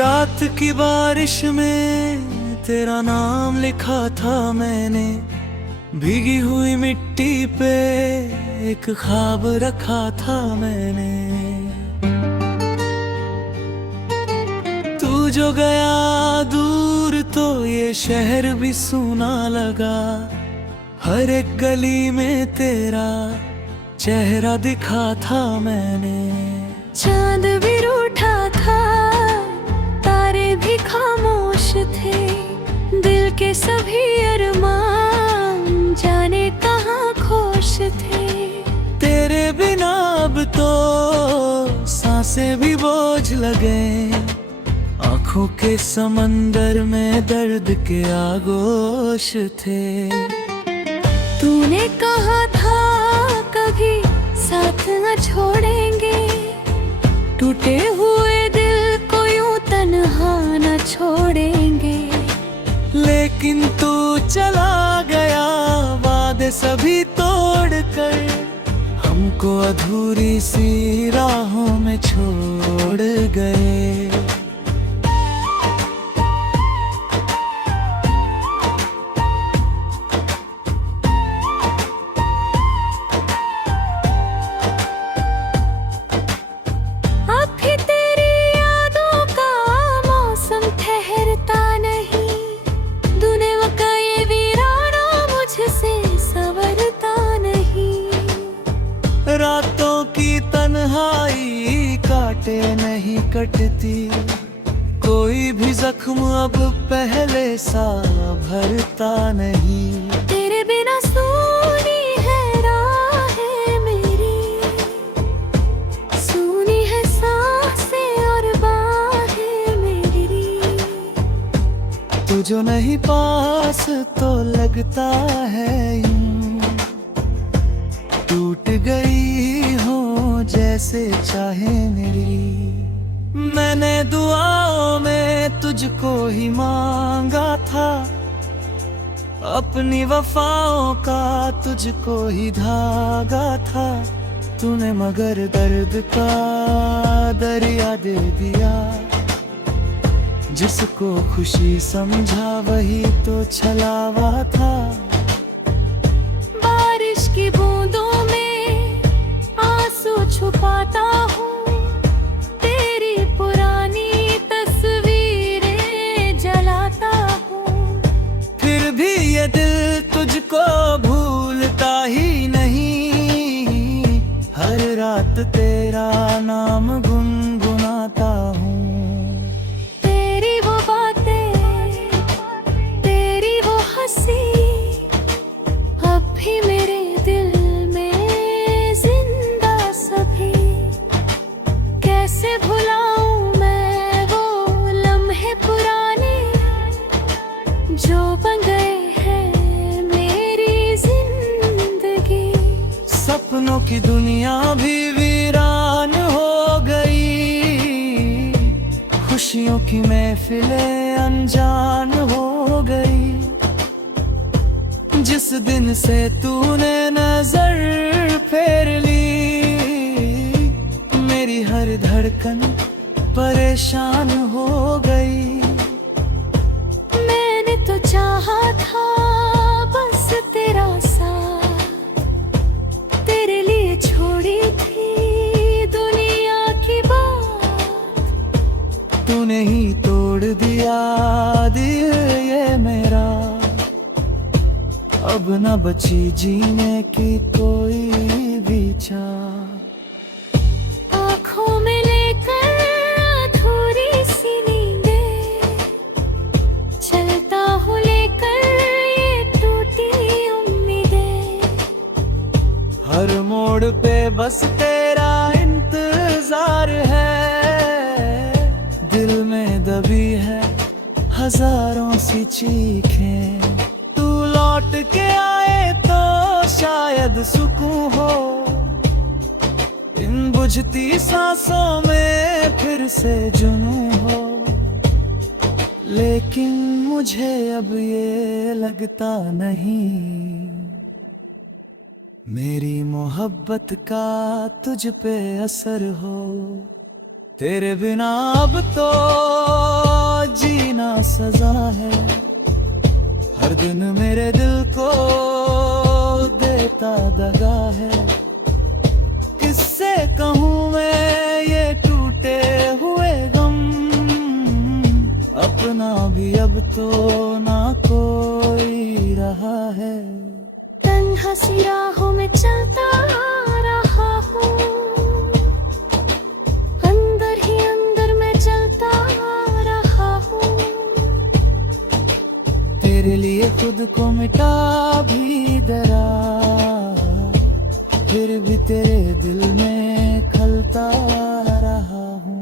रात की बारिश में तेरा नाम लिखा था मैंने, भीगी हुई मिट्टी पे एक ख्वाब रखा था मैंने। तू जो गया दूर तो ये शहर भी सूना लगा, हर एक गली में तेरा चेहरा दिखा था मैंने। चांद भी रूठा था, तारे भी खामोश थे, दिल के सभी अरमान जाने कहाँ खोश थे। तेरे बिना अब तो सांसें भी बोझ लगे, आँखों के समंदर में दर्द के आगोश थे। तूने कहा था कभी साथ न छोड़ेंगे, टूटे हुए दिल को यूं तन्हा न छोड़ेंगे। लेकिन तू चला गया वादे सभी तोड़ कर, हमको अधूरी सी राहों में छोड़ गए। रातों की तन्हाई काटे नहीं कटती, कोई भी जख्म अब पहले सा भरता नहीं। तेरे बिना सूनी है राहें मेरी, सूनी है सांसें और बाहें मेरी। तू जो नहीं पास तो लगता है यूं टूट गई हो जैसे चाहे मेरी। मैंने दुआओं में तुझको ही मांगा था, अपनी वफाओं का तुझको ही धागा था। तूने मगर दर्द का दरिया दे दिया, जिसको खुशी समझा वही तो छलावा था। बारिश की बूंदों छुपाता हूँ तेरी पुरानी तस्वीरें जलाता हूँ, फिर भी ये दिल तुझको भूलता ही नहीं। हर रात तेरा नाम गुनगुनाता हूँ। तेरी वो बातें, तेरी वो हंसी अब भी मेरे दिल कैसे भुलाऊं मैं वो लम्हे पुराने जो बन गए हैं मेरी जिंदगी। सपनों की दुनिया भी वीरान हो गई, खुशियों की महफिलें अनजान हो गई। जिस दिन से तूने नजर फेर ली, मेरी हर धड़कन परेशान हो गई। मैंने तो चाहा था बस तेरा साथ, तेरे लिए छोड़ी थी दुनिया की बात। तूने ही तोड़ दिया दिल ये मेरा, अब न बची जीने की कोई भी चाह। हर मोड़ पे बस तेरा इंतजार है, दिल में दबी है हजारों सी चीखें। तू लौट के आए तो शायद सुकून हो, इन बुझती सांसों में फिर से जुनून हो। लेकिन मुझे अब ये लगता नहीं, मेरी मोहब्बत का तुझ पे असर हो। तेरे बिना अब तो जीना सजा है। हर दिन मेरे दिल को देता दगा है। किससे कहूँ मैं ये टूटे हुए गम, अपना भी अब तो ना कोई रहा है। तन्हा सी राहों में चलता रहा हूँ, अंदर ही अंदर मैं चलता रहा हूँ। तेरे लिए खुद को मिटा भी डरा, फिर भी तेरे दिल में खलता रहा हूँ।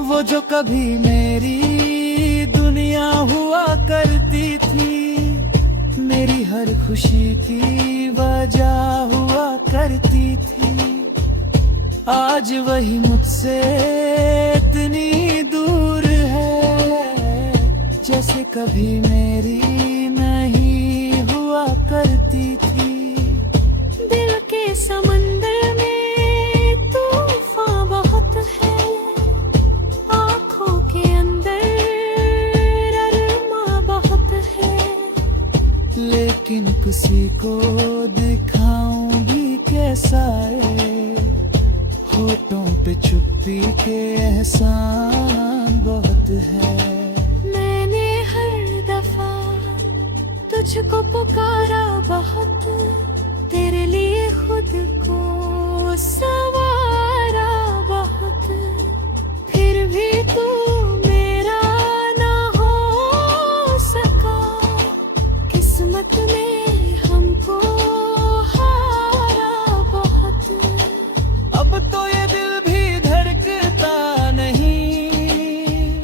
वो जो कभी मेरी दुनिया हुआ करती थी, मेरी हर खुशी की वजह हुआ करती थी, आज वही मुझसे इतनी दूर है, जैसे कभी मेरी नहीं हुआ करती थी। दिल के समंदर में तूफान बहुत है, आँखों के अंदर अरमा बहुत है। लेकिन किसी को दिखाऊं भी कैसा है, होठों पे चुप्पी के एहसान बहुत है। मैंने हर दफा तुझको पुकारा बहुत, तेरे लिए खुद को सवारा बहुत, फिर भी तू मेरा ना हो सका। किस्मत ने हमको हारा बहुत। अब तो ये दिल भी धड़कता नहीं,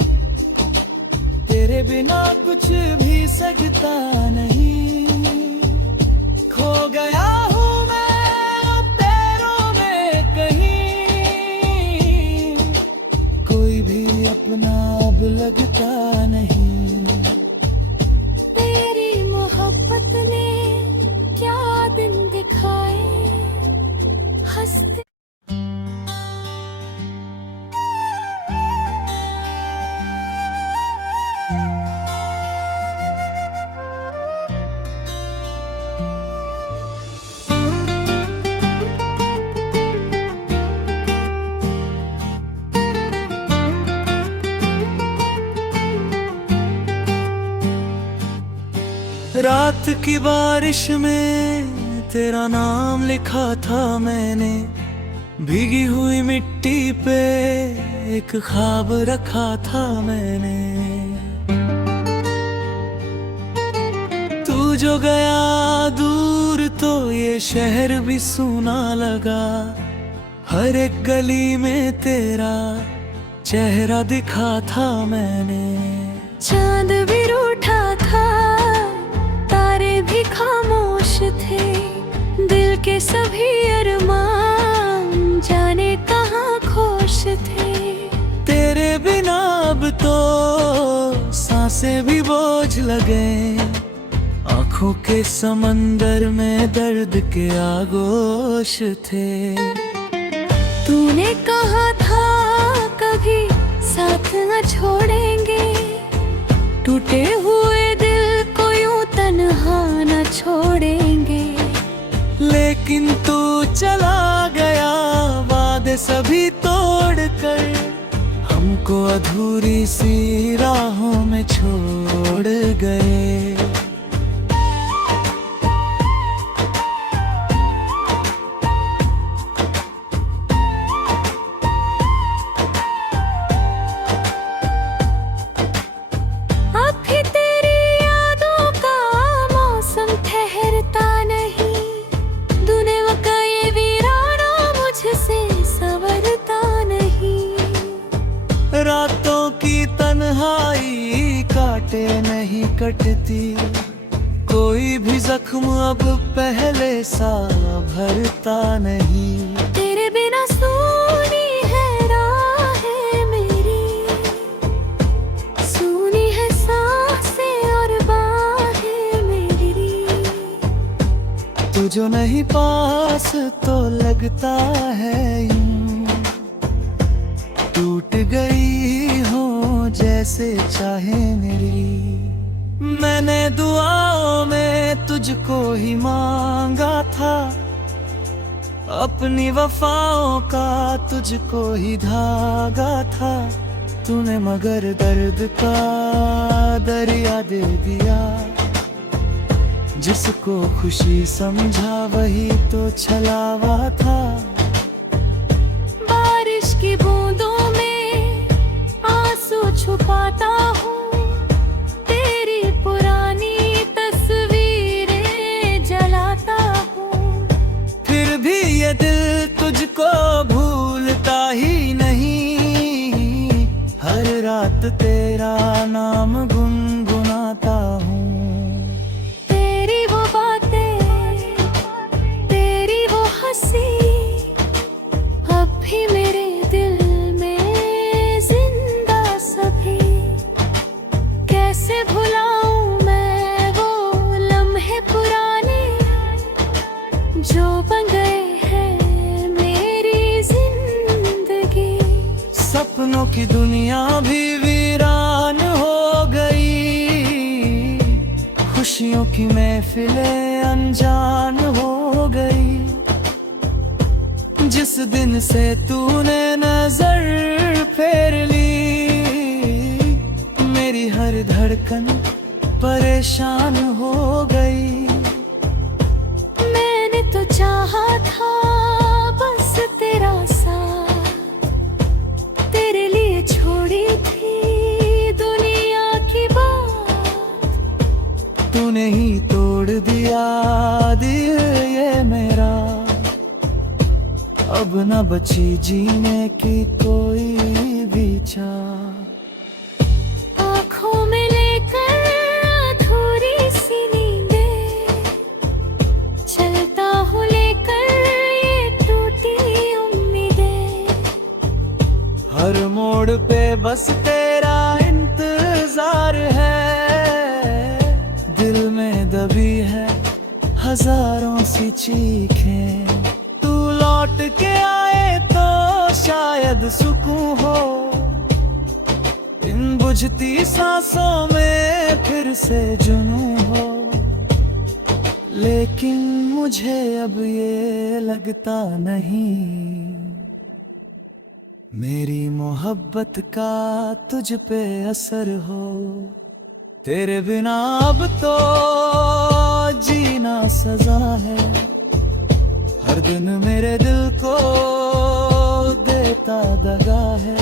तेरे बिना कुछ भी सजता नहीं। खो गया हूँ मैं तेरों में कहीं, कोई भी अपना अब लगता नहीं। तेरी मोहब्बत ने क्या दिन दिखाए, हंसते रात की बारिश में तेरा नाम लिखा था मैंने, भीगी हुई मिट्टी पे एक ख्वाब रखा था मैंने। तू जो गया दूर तो ये शहर भी सूना लगा, हर एक गली में तेरा चेहरा दिखा था मैंने। चांद भी रूठा था, तारे भी खामोश थे, दिल के सभी अरमान जाने कहाँ खोश थे। तेरे बिना अब तो सांसें भी बोझ लगे, आँखों के समंदर में दर्द के आगोश थे। तूने कहा था कभी साथ न छोड़ेंगे, टूटे हुए दिल को यूं तन्हा न छोड़ेंगे। लेकिन तू चला गया वादे सभी तोड़ कर, हमको अधूरी सी राहों में छोड़ गए। अब भी तेरी यादों का मौसम ठहरता नहीं, दुनिया का ये वीराना मुझसे संवरता नहीं। रातों की तन्हाई काटे नहीं कटती, कोई भी जख्म अब पहले सा भरता नहीं। तेरे बिना सूनी है राहें मेरी, सूनी है सांसें जो नहीं पास तो लगता है यूं टूट गई हो जैसे चाहे मेरी। मैंने दुआओं में तुझको ही मांगा था, अपनी वफाओं का तुझको ही धागा था। तूने मगर दर्द का दरिया दे दिया, जिसको खुशी समझा वही तो छलावा था। बारिश की बूंदों में आंसू छुपाता हूँ, तेरी पुरानी तस्वीरें जलाता हूँ। फिर भी ये दिल तुझको भूलता ही नहीं, हर रात तेरा नाम गुनगुनाता हूँ। तेरी वो बातें, तेरी वो हंसी, अब भी मेरे दिल में जिंदा सभी। कैसे भुलाऊं मैं वो लम्हे पुराने, जो बन गए हैं मेरी जिंदगी। सपनों की दुनिया भी वीरान हो गई, खुशियों की महफिलें अनजान हो गई। जिस दिन से तूने नजर फेर ली, मेरी हर धड़कन परेशान हो गई। मैंने तो चाहा था बस तेरा साथ, तेरे लिए छोड़ी थी दुनिया की बात। तूने ही तोड़ दिया दिल ये मेरा, अब न बची जीने की कोई भी चाह। आँखों में लेकर अधूरी सी नींदें, चलता हूँ लेकर ये टूटी उम्मीदें। हर मोड़ पे बस तेरा इंतजार है, दिल में दबी है हजारों सी चीखें। तू लौट के आए तो शायद सुकून हो, इन बुझती सांसों में फिर से जुनून हो। लेकिन मुझे अब ये लगता नहीं, मेरी मोहब्बत का तुझ पे असर हो। तेरे बिना अब तो जीना सजा है, हर दिन मेरे दिल को देता दगा है।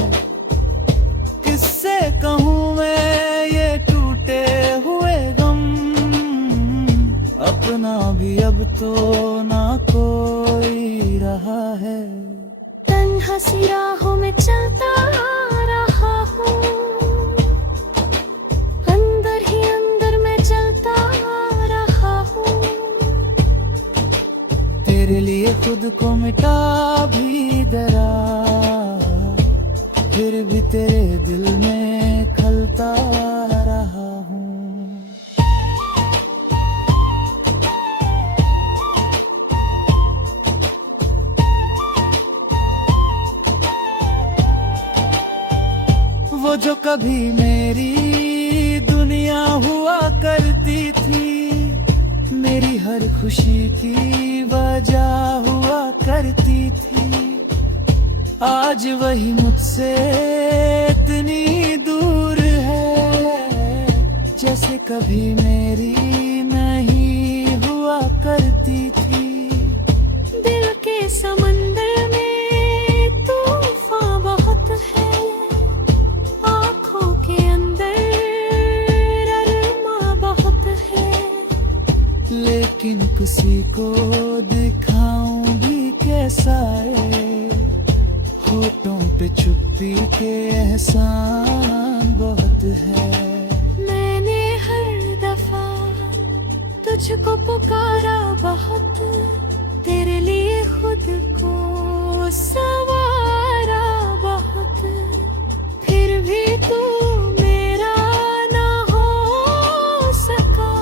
किससे कहूँ मैं ये टूटे हुए गम, अपना भी अब तो ना कोई रहा है। तन्हा सी राहों में चलता रहा हूँ, अंदर ही अंदर मैं चलता रहा हूँ। तेरे लिए खुद को मिटा भी डरा, फिर भी तेरे दिल में खलता रहा हूँ। वो जो कभी मेरी दुनिया हुआ करती थी, मेरी हर खुशी की वजह हुआ करती थी, आज वही मुझसे इतनी दूर है, जैसे कभी मेरी नहीं हुआ करती थी। दिल के समंदर में तूफान बहुत है, आँखों के अंदर अरमा बहुत है। लेकिन किसी को दिखाऊं भी कैसा है, होठों पे चुप्पी के एहसान बहुत है। मैंने हर दफा तुझको पुकारा बहुत, तेरे लिए खुद को संवारा बहुत, फिर भी तू मेरा ना हो सका।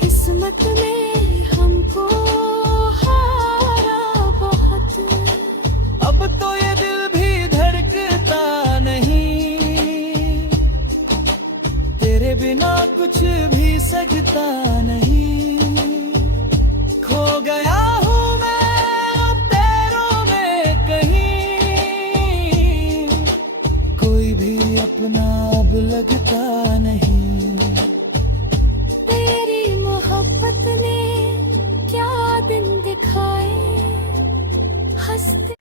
किस्मत ने हमको सजता नहीं। खो गया हूँ मैं अब तेरों में कहीं, कोई भी अपना अब लगता नहीं। तेरी मोहब्बत ने क्या दिन दिखाए, हंसते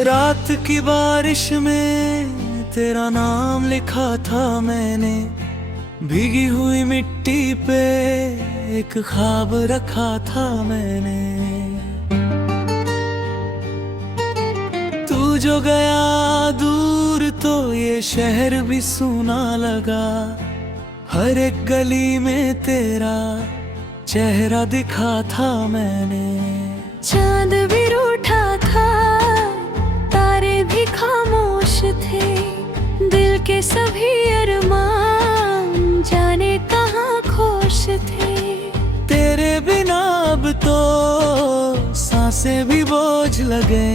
रात की बारिश में तेरा नाम लिखा था मैंने, भीगी हुई मिट्टी पे एक ख्वाब रखा था मैंने। तू जो गया दूर तो ये शहर भी सूना लगा, हर एक गली में तेरा चेहरा दिखा था मैंने। चांद भी रूठा था, तारे भी खामोश थे, दिल के सभी अरमान जाने कहाँ खोश थे। तेरे बिना अब तो सांसें भी बोझ लगे,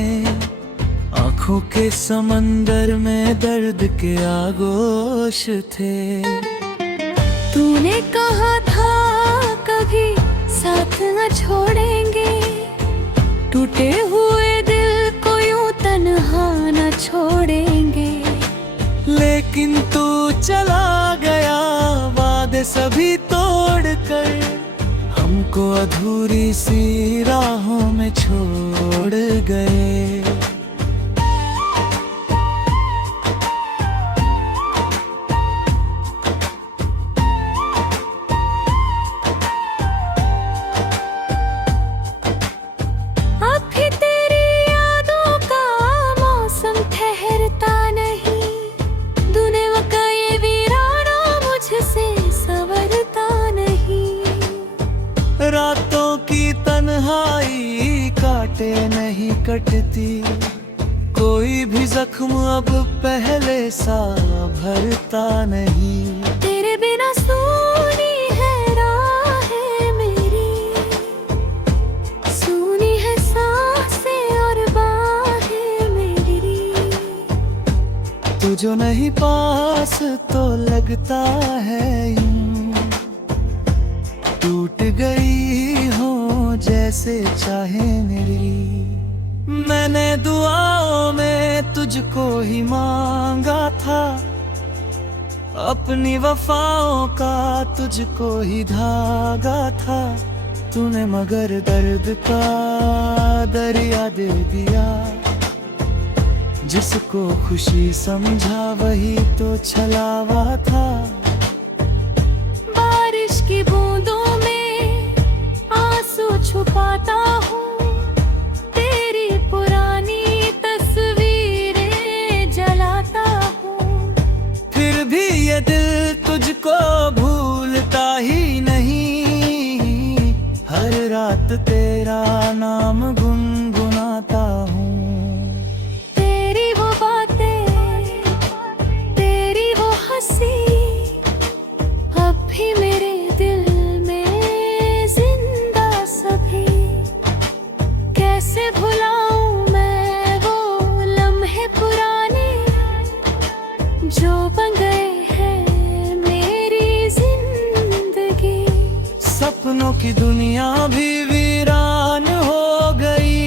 आँखों के समंदर में दर्द के आगोश थे। तूने कहा था कभी साथ न छोड़ेंगे, टूटे हुए दिल को यूं तन्हा न छोड़ेंगे। लेकिन तू चला गया वादे सभी तोड़ कर, हमको अधूरी सी राहों में छोड़ गए। रातों की तन्हाई काटे नहीं कटती, कोई भी जख्म अब पहले सा भरता नहीं। तेरे बिना सूनी है राहें मेरी, सूनी है सांसें और बाहें मेरी। तू जो नहीं पास तो लगता है यूं टूट गई हो जैसे चाहे मेरी। मैंने दुआओं में तुझको ही मांगा था, अपनी वफाओं का तुझको ही धागा था। तूने मगर दर्द का दरिया दे दिया, जिसको खुशी समझा वही तो छलावा था। बारिश की बूंदों छुपाता हूँ तेरी पुरानी तस्वीरें जलाता हूँ, फिर भी ये दिल तुझको भूलता ही नहीं। हर रात तेरा नाम गुनगुनाता हूँ। तेरी वो बातें, तेरी वो हंसी अब भी मेरे दिल कैसे भुलाऊं मैं वो लम्हे पुराने जो बन गए हैं मेरी जिंदगी। सपनों की दुनिया भी वीरान हो गई,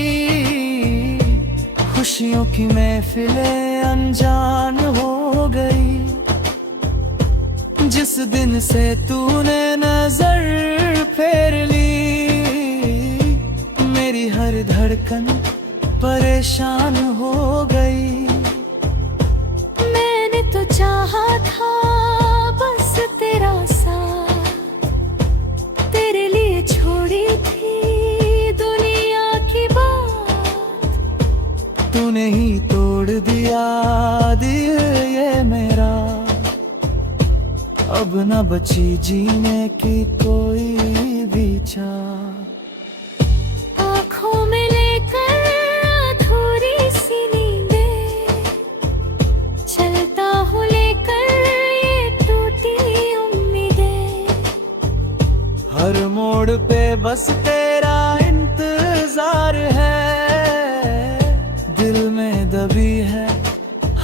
खुशियों की महफिलें अनजान हो गई। जिस दिन से तूने नजर फेर ली, मेरी हर धड़कन परेशान हो गई। मैंने तो चाहा था बस तेरा साथ, तेरे लिए छोड़ी थी दुनिया की बात। तूने ही तोड़ दिया दिल ये मेरा, अब न बची जीने की कोई भी चाह। आँखों में लेकर अधूरी हर मोड़ पे बस तेरा इंतजार है, दिल में दबी है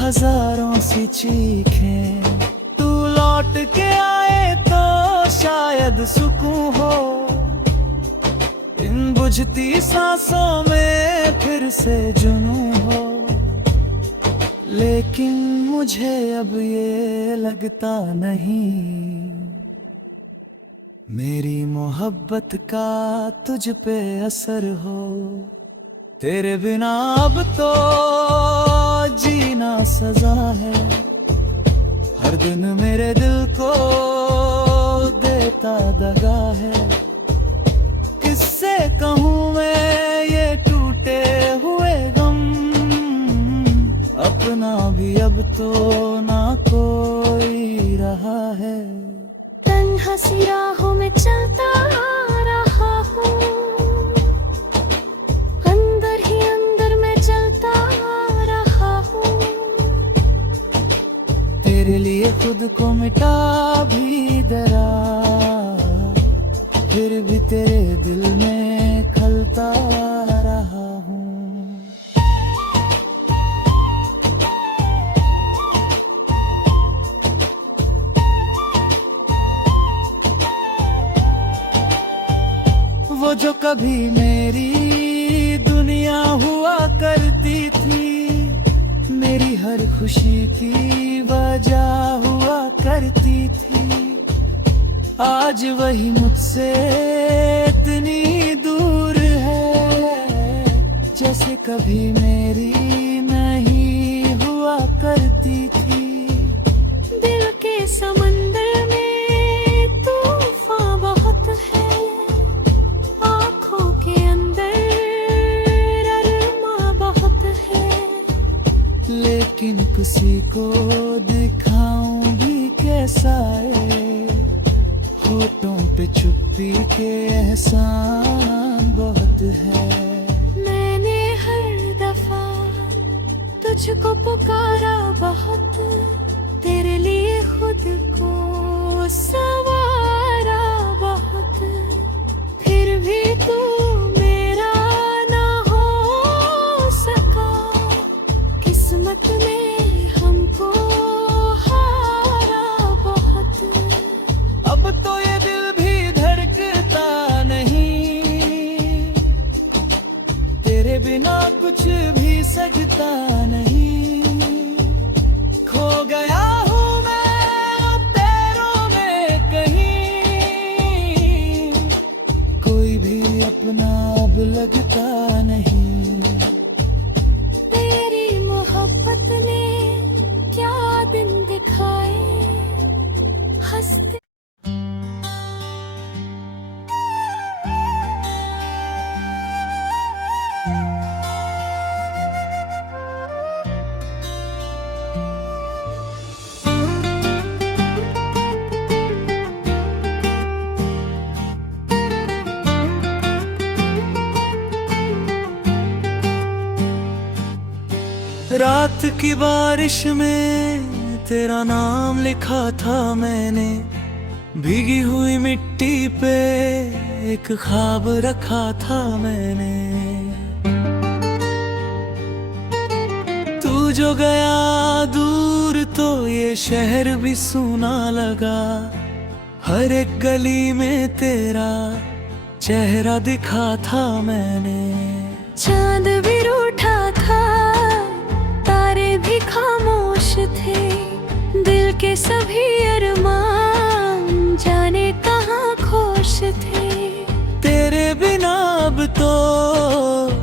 हजारों सी चीखें। तू लौट के आए तो शायद सुकून हो, इन बुझती सांसों में फिर से जुनून हो। लेकिन मुझे अब ये लगता नहीं, मेरी मोहब्बत का तुझ पे असर हो। तेरे बिना अब तो जीना सजा है, हर दिन मेरे दिल को देता दगा है। किससे कहूँ मैं ये टूटे हुए गम, अपना भी अब तो ना कोई रहा है। तन्हा सी राहों में चलता रहा हूँ, अंदर ही अंदर मैं चलता रहा हूँ। तेरे लिए खुद को मिटा भी डरा, फिर भी तेरे दिल में खलता रहा हूँ। वो जो कभी मेरी दुनिया हुआ करती थी, मेरी हर खुशी की वजह हुआ करती थी, आज वही मुझसे इतनी दूर है, जैसे कभी मेरी नहीं हुआ करती थी। दिल के समंदर में तूफान बहुत है, आँखों के अंदर अरमा बहुत है। लेकिन किसी को दिखाऊं भी कैसा है, होठों पे चुप्पी के एहसान बहुत है। मैंने हर दफा तुझको पुकारा बहुत, तेरे लिए खुद को संवारा बहुत, फिर भी तू मेरा ना हो सका। किस्मत में हमको हारा बहुत। अब तो ये दिल भी धड़कता नहीं, तेरे बिना कुछ भी सजता नहीं। खो गया हूँ मैं तेरों में कहीं, कोई भी अपना अब लगता नहीं। तेरी मोहब्बत ने क्या दिन दिखाए, हंसते रात की बारिश में तेरा नाम लिखा था मैंने, भीगी हुई मिट्टी पे एक ख्वाब रखा था मैंने। तू जो गया दूर तो ये शहर भी सूना लगा, हर एक गली में तेरा चेहरा दिखा था मैंने। चांद भी रूठा था, तारे भी खामोश थे, दिल के सभी अरमान जाने कहाँ खोश थे। तेरे बिना अब तो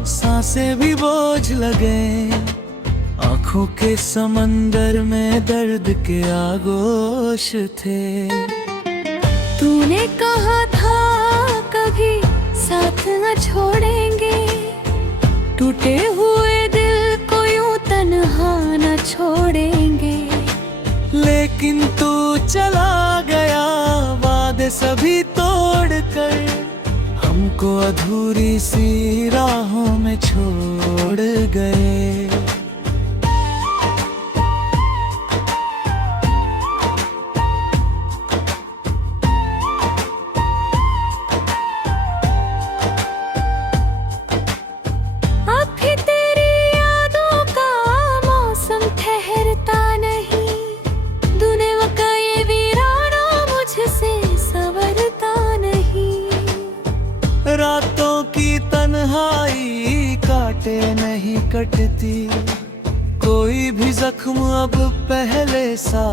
सांसें भी बोझ लगे, आँखों के समंदर में दर्द के आगोश थे। तूने कहा था कभी साथ न छोड़ेंगे, टूटे हुए दिल को यूं तन्हा न छोड़ेंगे। लेकिन तू चला गया वादे सभी तोड़ कर, हमको अधूरी सी राहों में छोड़ गए। नहीं कटती, कोई भी जख्म अब पहले सा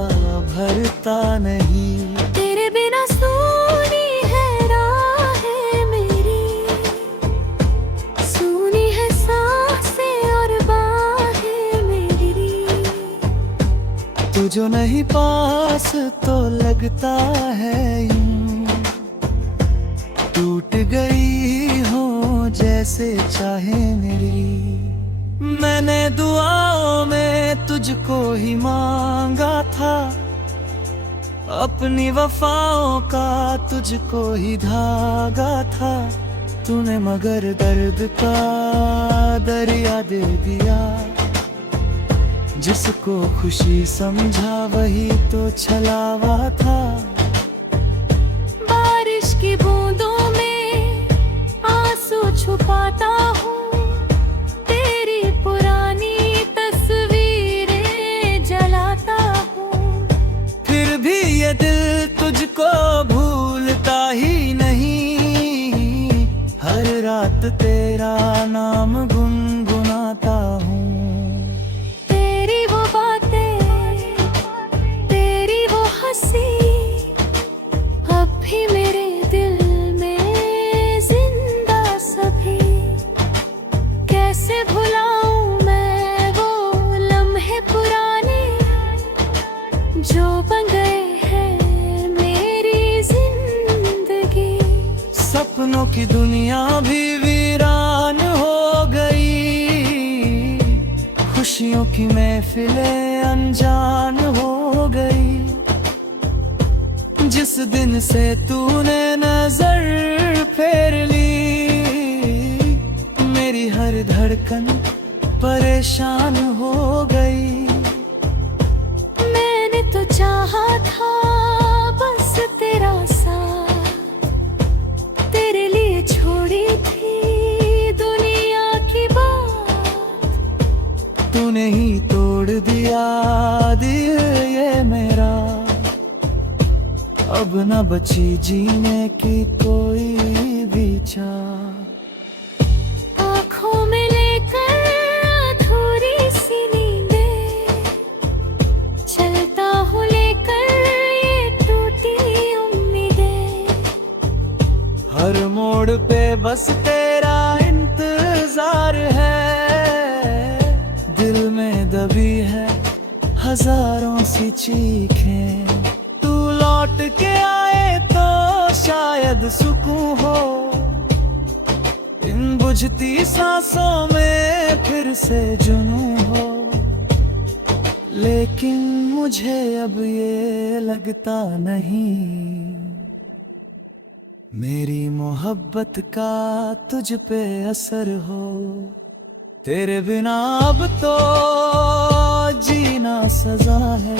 भरता नहीं। तेरे बिना सूनी है राहें मेरी, सूनी है सांसें और बाहें मेरी। तू जो नहीं पास तो लगता है यूं टूट गई हो जैसे चाहे मेरी। मैंने दुआओं में तुझको ही मांगा था, अपनी वफाओं का तुझको ही धागा था। तूने मगर दर्द का दरिया दे दिया, जिसको खुशी समझा वही तो छलावा था। बारिश की बूंदों में आंसू छुपाता हूँ, तेरी पुरानी तस्वीरें जलाता हूँ। फिर भी ये दिल तुझको भूलता ही नहीं, हर रात तेरा नाम गुनगुनाता हूँ। तेरी वो बातें, तेरी वो हंसी, अब भी मेरे दिल में जिंदा सभी। कैसे भुलाऊं मैं वो लम्हे पुराने, जो बन गए हैं मेरी जिंदगी। सपनों की दुनिया भी वीरान हो गई, खुशियों की महफिलें अनजान हो गई। जिस दिन से तूने नजर फेर ली, मेरी हर धड़कन परेशान हो गई। मैंने तो चाहा था बस तेरा साथ, तेरे लिए छोड़ी थी दुनिया की बात। तूने ही तोड़ दिया दिल ये मेरा, अब न बची जीने की कोई भी चाह। आँखों में लेकर अधूरी सी नींदें, चलता हूँ लेकर ये टूटी उम्मीदें। हर मोड़ पे बस तेरा इंतजार है, दिल में दबी है हजारों सी चीखें। तू लौट के आए तो शायद सुकून हो, इन बुझती सांसों में फिर से जुनून हो। लेकिन मुझे अब ये लगता नहीं, मेरी मोहब्बत का तुझ पे असर हो। तेरे बिना अब तो जीना सजा है,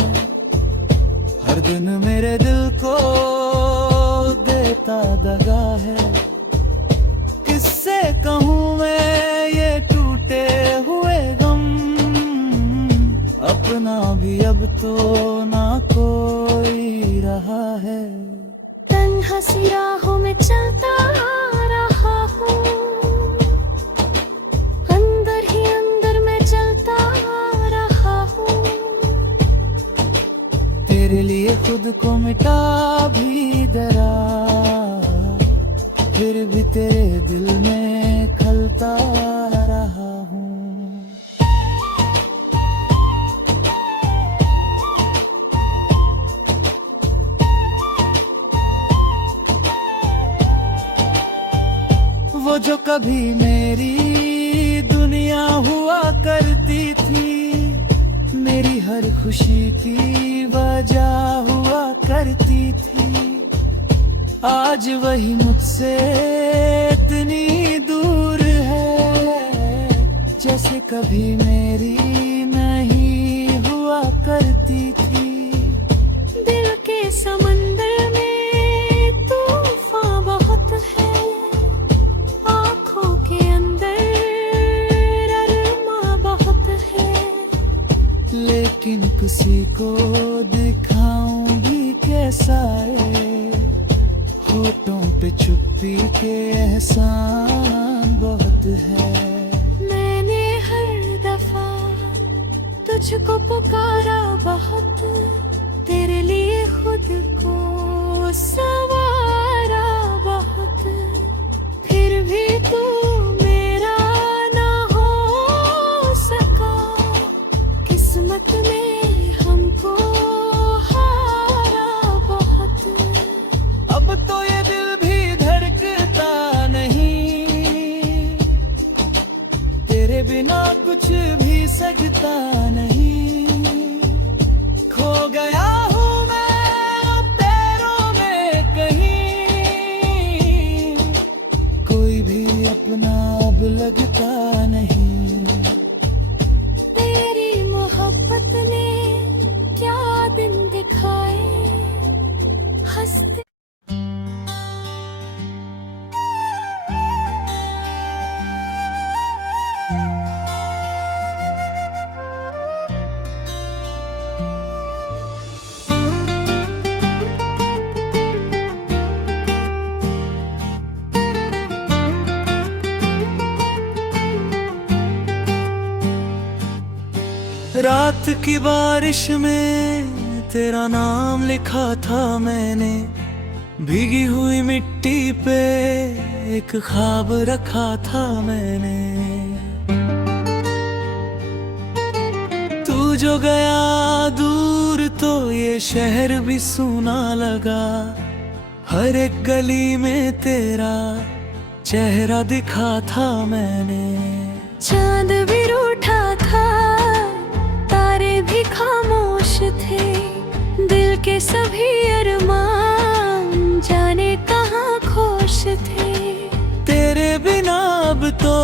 हर दिन मेरे दिल को देता दगा है। किससे कहूँ मैं ये टूटे हुए गम, अपना भी अब तो ना कोई रहा है। तन्हा सी राहों में चलता रहा हूँ, अंदर ही अंदर मैं चलता रहा हूँ। तेरे लिए खुद को मिटा भी डरा, फिर भी तेरे दिल में खलता रहा हूँ। वो जो कभी मेरी दुनिया हुआ करती थी, मेरी हर खुशी की वजह हुआ करती थी, आज वही मुझसे इतनी दूर है, जैसे कभी मेरी नहीं हुआ करती थी। दिल के समंदर में तूफान बहुत है, आँखों के अंदर अरमा बहुत है। लेकिन किसी को दिखाऊंगी कैसा है, होठों पे चुप्पी के एहसान बहुत है। मैंने तुझको पुकारा बहुत, तेरे लिए खुद को सवारा बहुत, फिर भी तू मेरा ना हो सका। किस्मत ने हमको हारा बहुत। अब तो ये दिल भी धड़कता नहीं, तेरे बिना कुछ भी सजता नहीं। खो गया हूँ मैं तेरों में कहीं, कोई भी अपना अब लगता नहीं। तेरी मोहब्बत ने क्या दिन दिखाए, हंसते रात की बारिश में तेरा नाम लिखा था मैंने, भीगी हुई मिट्टी पे एक ख्वाब रखा था मैंने। तू जो गया दूर तो ये शहर भी सूना लगा, हर एक गली में तेरा चेहरा दिखा था मैंने। चांद भी रूठा था, तारे भी खामोश थे, दिल के सभी अरमान जाने कहाँ खोश थे। तेरे बिना अब तो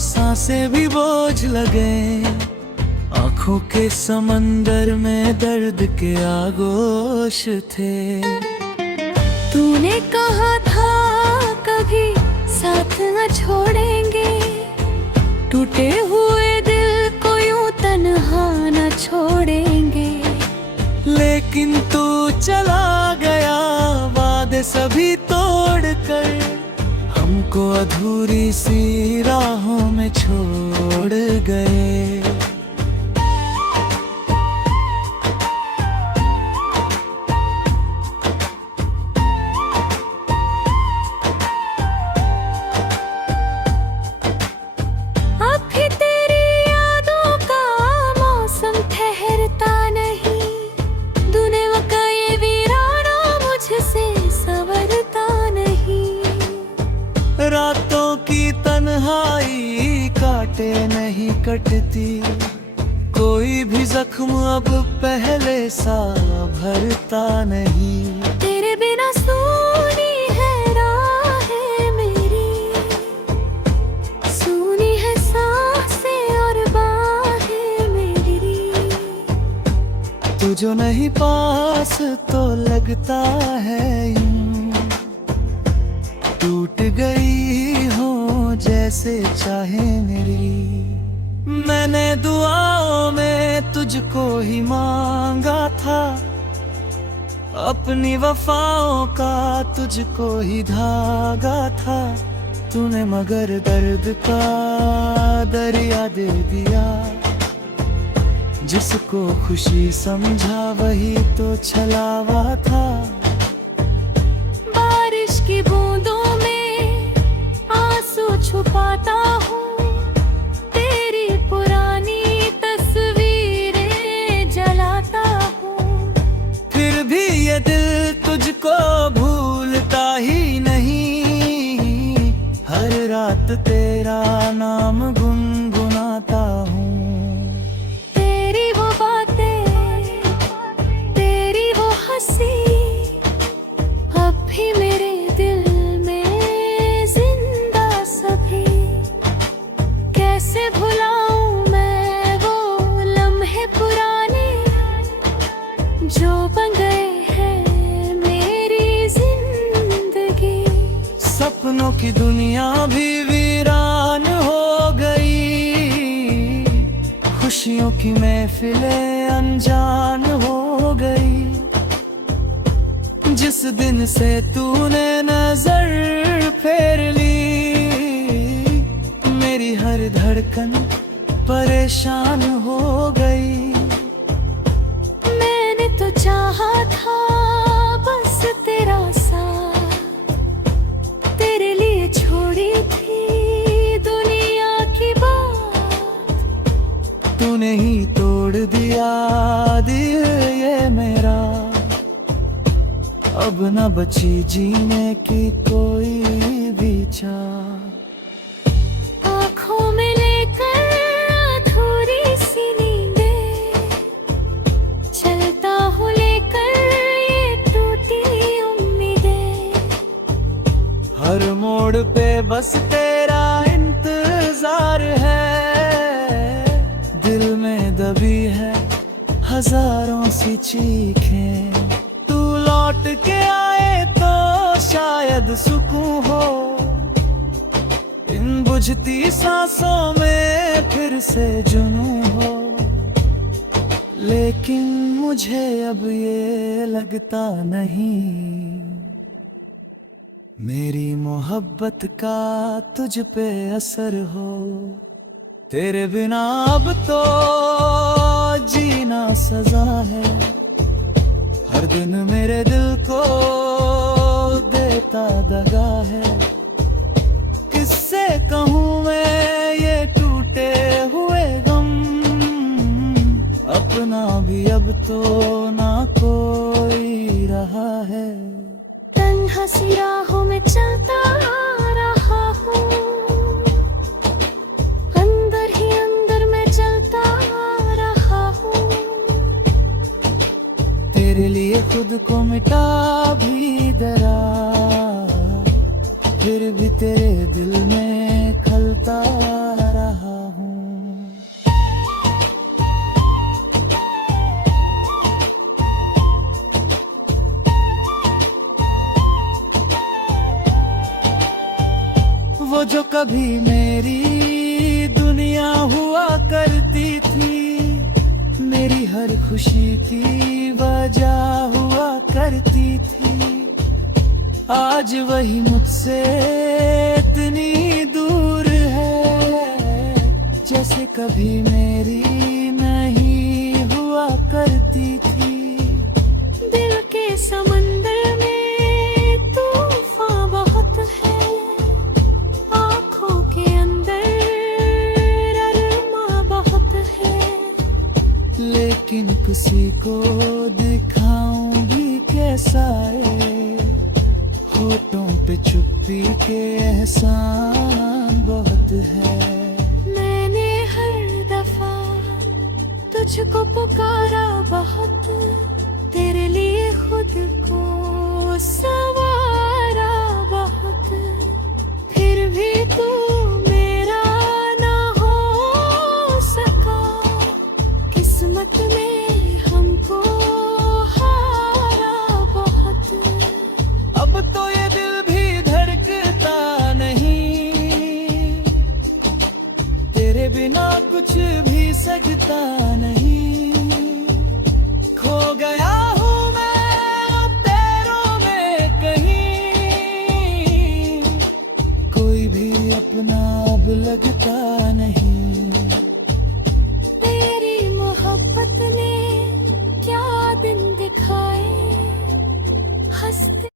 सांसें भी बोझ लगे, आँखों के समंदर में दर्द के आगोश थे। तूने कहा था कभी साथ न छोड़ेंगे, टूटे हुए दिल को यूं तन्हा न छोड़ेंगे। लेकिन तू चला गया वादे सभी तोड़ कर, हमको अधूरी सी राहों में छोड़ गए। अब भी तेरी यादों का मौसम ठहरता नहीं, दुनिया का ये वीराना मुझसे संवरता नहीं। रातों की तन्हाई काटे नहीं कटती, कोई भी जख्म अब पहले सा भरता नहीं। तेरे बिना सूनी है राहें मेरी, सूनी है सांसें और बाहें मेरी। तू जो नहीं पास तो लगता है यूं, टूट गई हो जैसे चाहे मेरी। मैंने दुआओं में तुझको ही मांगा था, अपनी वफाओं का तुझको ही धागा था। तूने मगर दर्द का दरिया दे दिया, जिसको खुशी समझा वही तो छलावा था। बारिश की बूंदों में आंसू छुपाता हूँ, तेरी पुरानी तस्वीरें जलाता हूँ। फिर भी ये दिल तुझको भूलता ही नहीं, हर रात तेरा नाम गुनगुनाता हूँ। तेरी वो बातें, तेरी वो हंसी, अब भी मेरे दिल में जिंदा सभी। कैसे भुलाऊं मैं वो लम्हे पुराने, जो बन गए हैं मेरी जिंदगी। सपनों की दुनिया भी वीरान हो गई, खुशियों की महफिलें अनजान हो गई। जिस दिन से तूने नजर फेर ली, मेरी हर धड़कन परेशान हो गई। मैंने तो चाहा था बस तेरा साथ, तेरे लिए छोड़ी थी दुनिया की बात। तूने ही तोड़ दिया दिल ये मेरा, अब न बची जीने की कोई भी चाह। आँखों में लेकर अधूरी सी नींदें, चलता हूँ लेकर ये टूटी उम्मीदें। हर मोड़ पे बस तेरा इंतजार है, दिल में दबी है हजारों सी चीखें। तू लौट के आए तो शायद सुकून हो, इन बुझती सांसों में फिर से जुनून हो। लेकिन मुझे अब ये लगता नहीं, मेरी मोहब्बत का तुझ पे असर हो। तेरे बिना अब तो जीना सजा है, हर दिन मेरे दिल को देता दगा है। किससे कहूँ मैं ये टूटे हुए गम, अपना भी अब तो ना कोई रहा है। तन्हा सी राहों में चलता रहा हूँ, अंदर ही अंदर मैं चलता रहा हूँ। तेरे लिए खुद को मिटा भी डरा, फिर भी तेरे दिल में खलता रहा हूँ। वो जो कभी मेरी दुनिया हुआ करती थी, मेरी हर खुशी की वजह हुआ करती थी, आज वही मुझसे इतनी दूर है, जैसे कभी मेरी नहीं हुआ करती थी। दिल के समंदर में तूफान बहुत है, आँखों के अंदर अरमा बहुत है। लेकिन किसी को दिखाऊंगी कैसा है, होठों पे चुप्पी के एहसान बहुत है। मैंने हर दफा तुझको पुकारा बहुत, तेरे लिए खुद को संवारा बहुत, फिर भी तू मेरा ना हो सका। किस्मत में हमको हारा बहुत। अब तो ये दिल भी धड़कता नहीं, तेरे बिना कुछ भी सजता